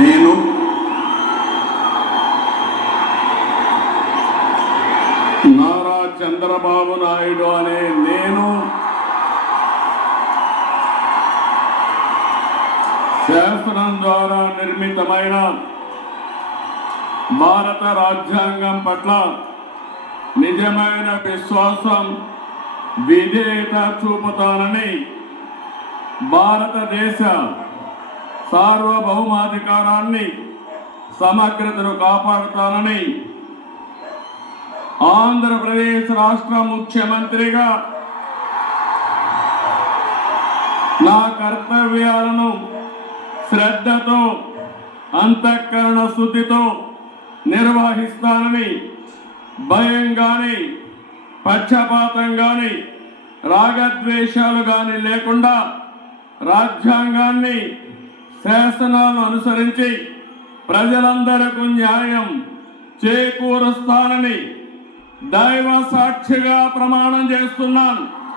నేను నారా చంద్రబాబు నాయుడు అనే నేను శాసనం ద్వారా నిర్మితమైన భారత రాజ్యాంగం పట్ల నిజమైన విశ్వాసం విధేయత చూపుతానని, భారతదేశ సార్వభౌమాధికారాన్ని సమగ్రతను కాపాడుతానని ఆంధ్రప్రదేశ్ రాష్ట్ర ముఖ్యమంత్రిగా నా కర్తవ్యాలను శ్రద్ధతో అంతఃకరణ శుద్ధితో నిర్వహిస్తానని, భయం కానీ పక్షపాతం కానీ రాగద్వేషాలు కానీ లేకుండా రాజ్యాంగాన్ని శాసనాలను అనుసరించి ప్రజలందరికీ న్యాయం చేకూరుస్తానని దైవ సాక్షిగా ప్రమాణం చేస్తున్నాను.